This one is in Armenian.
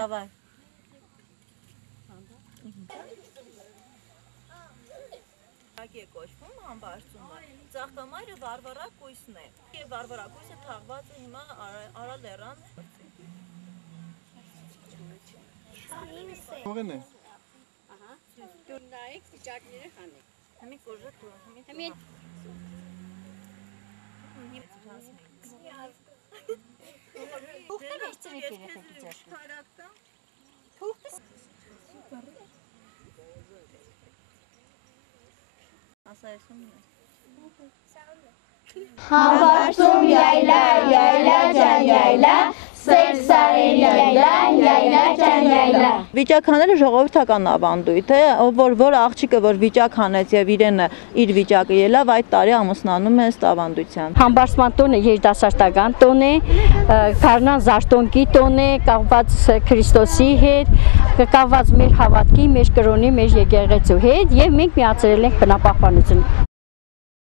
Давай. Ակի է կոչվում համբարձումը, ծաղկամայրը վարվարակույսն է, և վարվարակույսը թաղված է հիմա արալերան Հողեն է։ Դուր նայեք, վիճակները հանեք։ Հմի կոժը դու, Հմի Թուղթը վերցրեք երեխեք ձեր։ Ասայսում է։ Համբարձում յայլա, յայլա ջան յայլա, սեր սարեր յայլա, յայլա ջան յայլա։ Վիճակաները ժողովրդական ավանդույթ է, որ աղջիկը որ վիճակ հանեց եւ իրենը իր վիճակը ելավ, այդ տարի ամուսնանում է ըստ ավանդության։ Համբարձման տոնը երիտասարդական տոն է, Քարնան Զարթոնկի տոն է, կապված Քրիստոսի հետ, կապված մեր հավատքի, մեր կրոնի, մեր եկեղեցու հետ եւ մենք միացրել ենք բնապահպանություն։